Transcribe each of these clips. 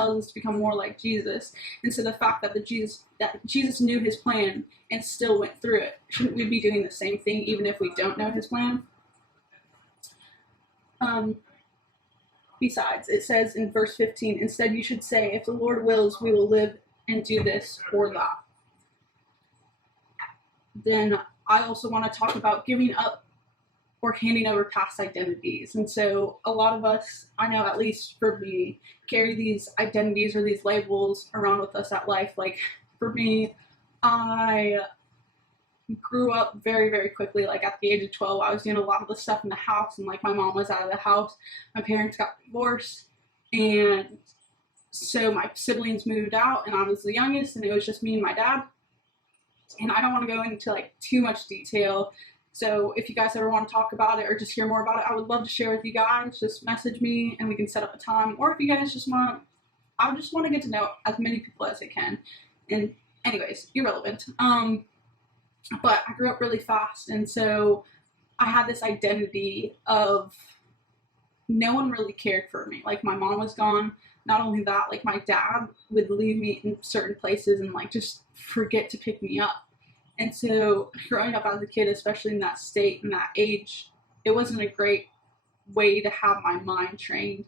us to become more like Jesus. And so the fact that Jesus knew his plan and still went through it, shouldn't we be doing the same thing even if we don't know his plan? Besides, it says in verse 15, instead you should say, if the Lord wills, we will live and do this or that. Then I also want to talk about giving up or handing over past identities. And so a lot of us, I know at least for me, carry these identities or these labels around with us at life. Like for me, I grew up very, very quickly. Like at the age of 12, I was doing a lot of the stuff in the house, and like my mom was out of the house. My parents got divorced, and so my siblings moved out, and I was the youngest, and it was just me and my dad. And I don't want to go into like too much detail. So if you guys ever want to talk about it or just hear more about it, I would love to share with you guys. Just message me and we can set up a time. Or if you guys just want, I just want to get to know as many people as I can. And anyways, irrelevant. But I grew up really fast, and so I had this identity of no one really cared for me. Like my mom was gone. Not only that, like my dad would leave me in certain places and like just forget to pick me up. And so growing up as a kid, especially in that state and that age, it wasn't a great way to have my mind trained.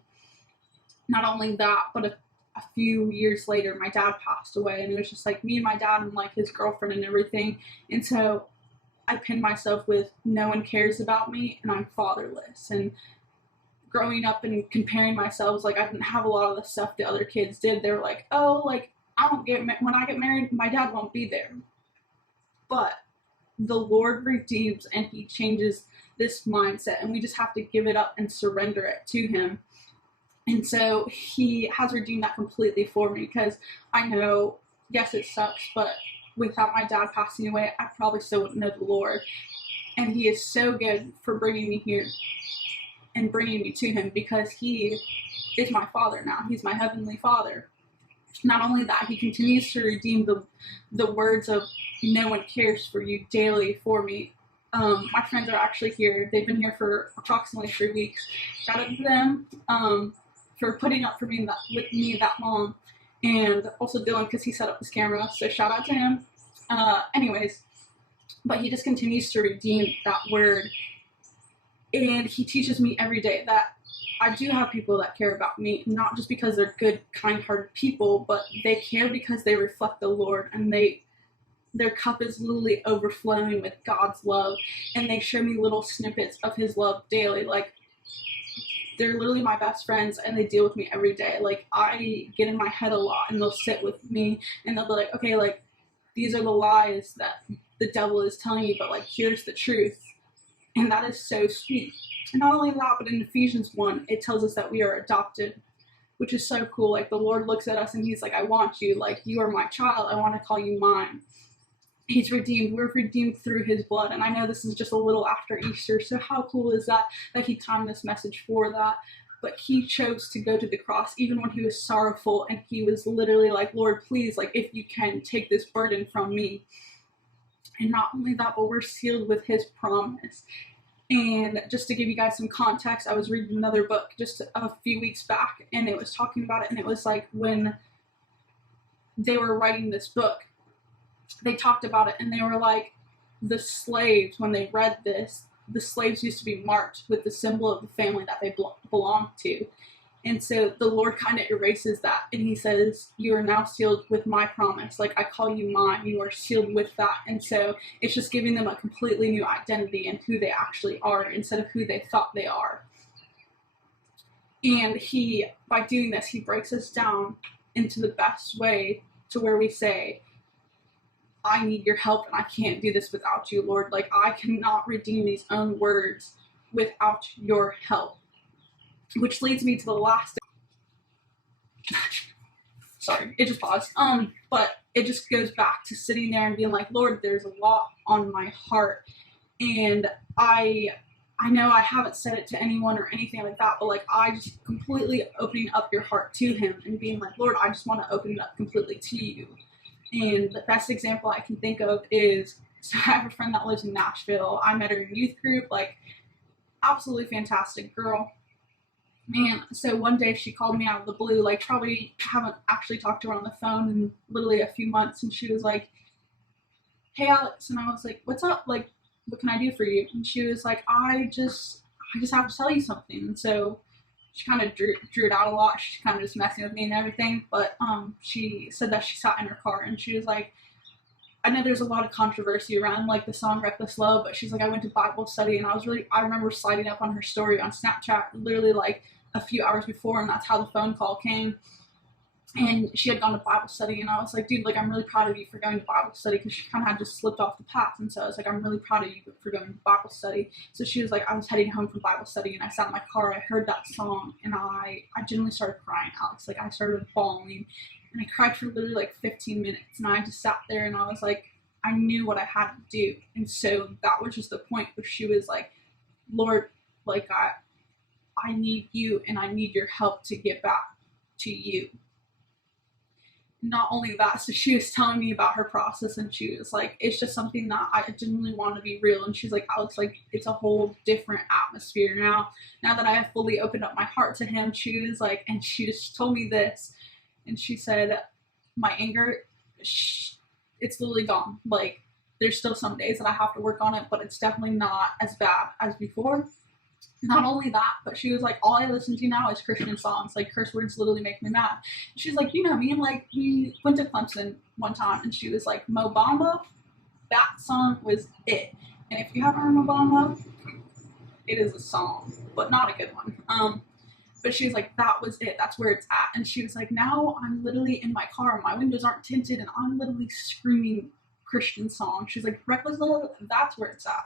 Not only that, but a few years later, my dad passed away, and it was just like me and my dad and like his girlfriend and everything. And so I pinned myself with no one cares about me and I'm fatherless. And growing up and comparing myself, like I didn't have a lot of the stuff the other kids did. They were like, oh, like when I get married, my dad won't be there. But the Lord redeems and he changes this mindset, and we just have to give it up and surrender it to him. And so he has redeemed that completely for me, because I know, yes, it sucks, but without my dad passing away, I probably still wouldn't know the Lord. And he is so good for bringing me here and bringing me to him, because he is my father now. He's my heavenly father. Not only that, he continues to redeem the words of no one cares for you daily for me. My friends are actually here. They've been here for approximately 3 weeks. Shout out to them for putting up for me with me that long. And also Dylan, because he set up his camera. So shout out to him. Anyways, but he just continues to redeem that word. And he teaches me every day that I do have people that care about me, not just because they're good, kind-hearted people, but they care because they reflect the Lord, and their cup is literally overflowing with God's love, and they show me little snippets of his love daily. Like, they're literally my best friends, and they deal with me every day. Like, I get in my head a lot, and they'll sit with me, and they'll be like, okay, like, these are the lies that the devil is telling you, but like, here's the truth. And that is so sweet. And not only that, but in Ephesians 1, it tells us that we are adopted, which is so cool. Like, the Lord looks at us and he's like, I want you. Like, you are my child. I want to call you mine. He's redeemed. We're redeemed through his blood. And I know this is just a little after Easter, so how cool is that he timed this message for that? But he chose to go to the cross even when he was sorrowful, and he was literally like, Lord, please, like, if you can, take this burden from me. And not only that, but we're sealed with his promise. And just to give you guys some context, I was reading another book just a few weeks back, and it was talking about it, and it was like when they were writing this book, they talked about it, and they were like, the slaves, when they read this, the slaves used to be marked with the symbol of the family that they belonged to. And so the Lord kind of erases that, and he says, you are now sealed with my promise. Like, I call you mine. You are sealed with that. And so it's just giving them a completely new identity and who they actually are instead of who they thought they are. And by doing this, he breaks us down into the best way to where we say, I need your help, and I can't do this without you, Lord. Like, I cannot redeem these own words without your help. Which leads me to the last. Sorry, it just paused. But it just goes back to sitting there and being like, Lord, there's a lot on my heart, and I know I haven't said it to anyone or anything like that, but like, I just completely opening up your heart to him and being like, Lord, I just want to open it up completely to you. And the best example I can think of is, so I have a friend that lives in Nashville. I met her in youth group, like, absolutely fantastic girl. And so one day she called me out of the blue, like probably haven't actually talked to her on the phone in literally a few months, and she was like, "Hey Alex," and I was like, "What's up? Like, what can I do for you?" And she was like, "I just have to tell you something." And so she kind of drew it out a lot. She's kind of just messing with me and everything. But she said that she sat in her car and she was like, I know there's a lot of controversy around like the song Reckless Love, but she's like, I went to Bible study and I remember sliding up on her story on Snapchat literally like a few hours before, and that's how the phone call came. And she had gone to Bible study, and I was like, dude, like, I'm really proud of you for going to Bible study, because she kind of had just slipped off the path. And so I was like, I'm really proud of you for going to Bible study. So she was like, I was heading home from Bible study, and I sat in my car, I heard that song, and I genuinely started crying, Alex. Like, I started bawling, and I cried for literally like 15 minutes, and I just sat there, and I was like, I knew what I had to do. And so that was just the point where she was like, Lord, like, I need you, and I need your help to get back to you. Not only that, so she was telling me about her process, and she was like, it's just something that I genuinely want to be real. And she's like, Alex, like, it's a whole different atmosphere now that I have fully opened up my heart to him. She was like, and she just told me this, and she said, my anger, it's literally gone. Like, there's still some days that I have to work on it, but it's definitely not as bad as before. Not only that, but she was like, all I listen to now is Christian songs. Like, curse words literally make me mad. She's like, you know me, and like, we went to Clemson one time, and she was like, Mo Bamba, that song was it. And if you haven't heard Mo Bamba, it is a song, but not a good one. But she was like, that was it. That's where it's at. And she was like, now I'm literally in my car, my windows aren't tinted, and I'm literally screaming Christian songs. She's like, Reckless Love, that's where it's at.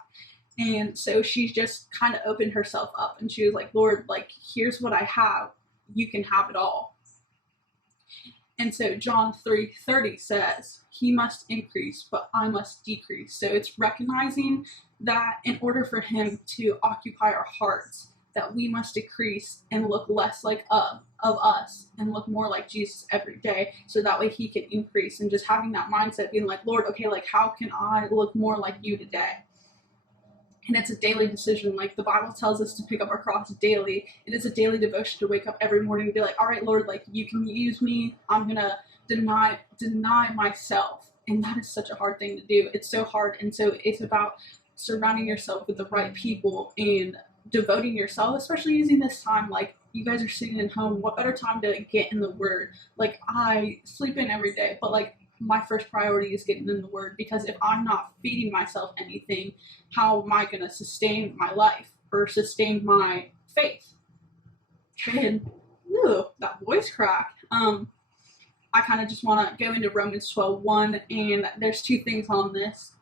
And so she just kind of opened herself up, and she was like, Lord, like, here's what I have. You can have it all. And so John 3:30 says, he must increase, but I must decrease. So it's recognizing that in order for him to occupy our hearts, that we must decrease and look less like of us and look more like Jesus every day, so that way he can increase. And just having that mindset, being like, Lord, okay, like, how can I look more like you today? And it's a daily decision. Like, the Bible tells us to pick up our cross daily. It is a daily devotion to wake up every morning and be like, all right, Lord, like, you can use me. I'm gonna deny myself. And that is such a hard thing to do. It's so hard. And so it's about surrounding yourself with the right people and devoting yourself, especially using this time. Like, you guys are sitting at home, what better time to get in the word? Like, I sleep in every day, but like, my first priority is getting in the word, because if I'm not feeding myself anything, how am I going to sustain my life or sustain my faith? And that voice crack. I kind of just want to go into Romans 12:1, and there's two things on this.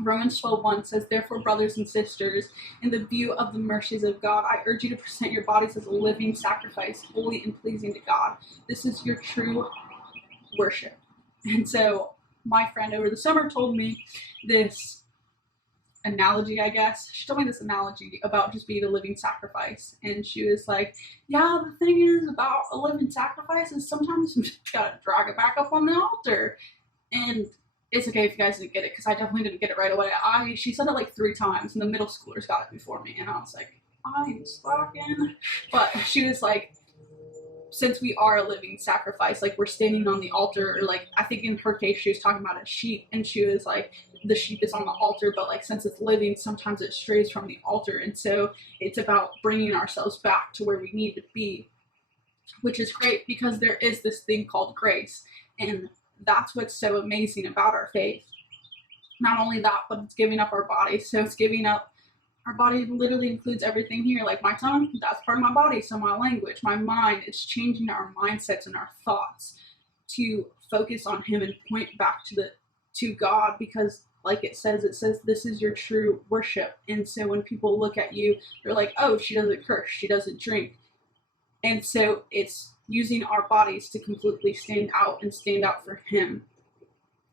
Romans 12:1 says, therefore, brothers and sisters, in the view of the mercies of God, I urge you to present your bodies as a living sacrifice, holy and pleasing to God. This is your true worship. And so my friend over the summer told me this analogy, I guess. She told me this analogy about just being a living sacrifice. And she was like, yeah, the thing is about a living sacrifice is sometimes you just gotta drag it back up on the altar. And it's okay if you guys didn't get it, because I definitely didn't get it right away. She said it like 3 times, and the middle schoolers got it before me. And I was like, I'm slacking. But she was like, since we are a living sacrifice, like, we're standing on the altar, or like, I think in her case she was talking about a sheep, and she was like, the sheep is on the altar, but like, since it's living, sometimes it strays from the altar. And so it's about bringing ourselves back to where we need to be, which is great, because there is this thing called grace, and that's what's so amazing about our faith. Not only that, but it's giving up our body. So it's giving up, our body literally includes everything here. Like, my tongue, that's part of my body. So my language, my mind, it's changing our mindsets and our thoughts to focus on him and point back to God, because like it says this is your true worship. And so when people look at you, they're like, oh, she doesn't curse, she doesn't drink. And so it's using our bodies to completely stand out for him.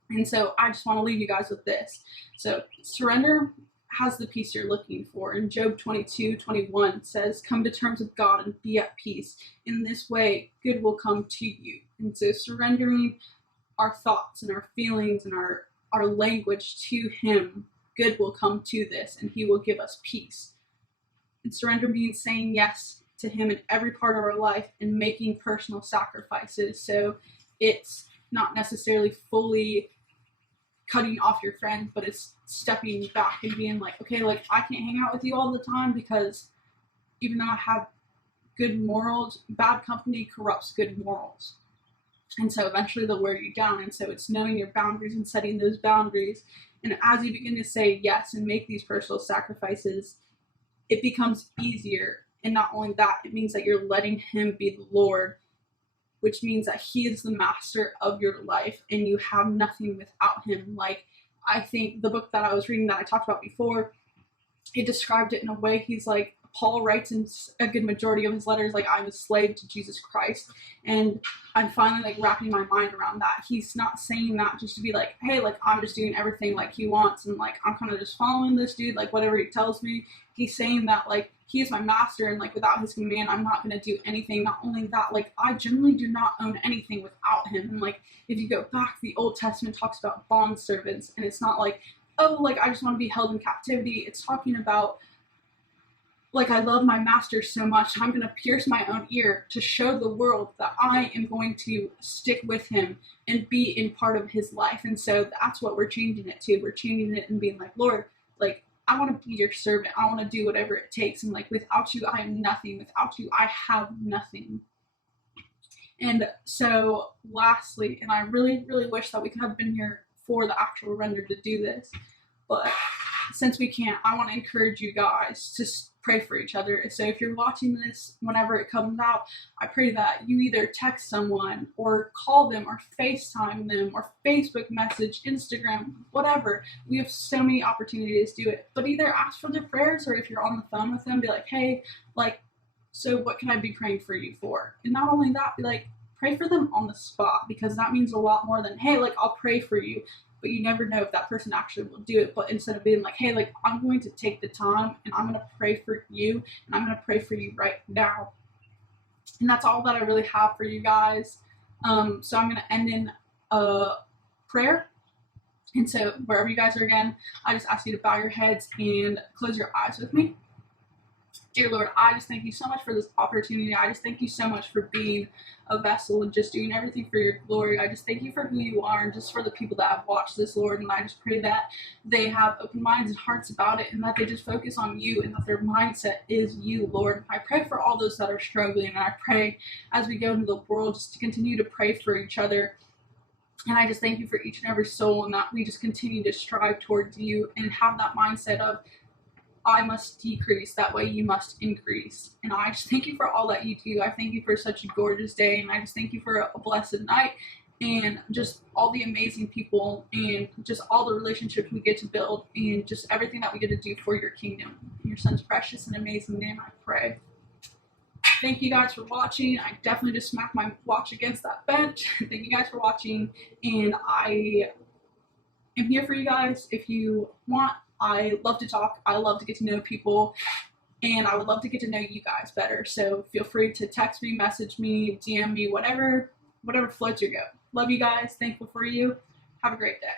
And so I just want to leave you guys with this. So surrender has the peace you're looking for. And Job 22:21 says, come to terms with God and be at peace. In this way, good will come to you. And so surrendering our thoughts and our feelings and our language to him, good will come to this, and he will give us peace. And surrender means saying yes to him in every part of our life and making personal sacrifices. So it's not necessarily fully cutting off your friends, but it's stepping back and being like, okay, like I can't hang out with you all the time because even though I have good morals, bad company corrupts good morals. And so eventually they'll wear you down. And so it's knowing your boundaries and setting those boundaries. And as you begin to say yes and make these personal sacrifices, it becomes easier. And not only that, it means that you're letting him be the Lord, which means that he is the master of your life and you have nothing without him. Like, I think the book that I was reading that I talked about before, it described it in a way. He's like, Paul writes in a good majority of his letters, like, I'm a slave to Jesus Christ. And I'm finally like wrapping my mind around that. He's not saying that just to be like, hey, like I'm just doing everything like he wants and like I'm kind of just following this dude, like whatever he tells me. He's saying that like he is my master and like without his command I'm not going to do anything. Not only that, like I generally do not own anything without him. And like if you go back, the Old Testament talks about bond servants, and it's not like, oh, like I just want to be held in captivity. It's talking about like I love my master so much, I'm going to pierce my own ear to show the world that I am going to stick with him and be in part of his life. And so that's what we're changing it to. We're changing it and being like, Lord, like I want to be your servant. I want to do whatever it takes. And like without you, I am nothing. Without you, I have nothing. And so lastly, and I really, really wish that we could have been here for the actual render to do this, but since we can't, I want to encourage you guys to pray for each other. So if you're watching this whenever it comes out, I pray that you either text someone or call them or FaceTime them or Facebook message, Instagram, whatever. We have so many opportunities to do it. But either ask for their prayers, or if you're on the phone with them, be like, hey, like, so what can I be praying for you for? And not only that, be like, pray for them on the spot, because that means a lot more than, hey, like, I'll pray for you. But you never know if that person actually will do it. But instead of being like, hey, like I'm going to take the time and I'm going to pray for you and I'm going to pray for you right now. And that's all that I really have for you guys. So I'm going to end in a prayer. And so wherever you guys are again, I just ask you to bow your heads and close your eyes with me. Dear Lord, I just thank you so much for this opportunity. I just thank you so much for being a vessel and just doing everything for your glory. I just thank you for who you are and just for the people that have watched this, Lord. And I just pray that they have open minds and hearts about it, and that they just focus on you and that their mindset is you, Lord. I pray for all those that are struggling, and I pray as we go into the world just to continue to pray for each other. And I just thank you for each and every soul, and that we just continue to strive towards you and have that mindset of, I must decrease, that way you must increase. And I just thank you for all that you do. I thank you for such a gorgeous day, and I just thank you for a blessed night, and just all the amazing people, and just all the relationships we get to build, and just everything that we get to do for your kingdom. In your son's precious and amazing name I pray. Thank you guys for watching. I definitely just smacked my watch against that bench. Thank you guys for watching, and I am here for you guys if you want. I love to talk. I love to get to know people, and I would love to get to know you guys better. So feel free to text me, message me, DM me, whatever floats your goat. Love you guys. Thankful for you. Have a great day.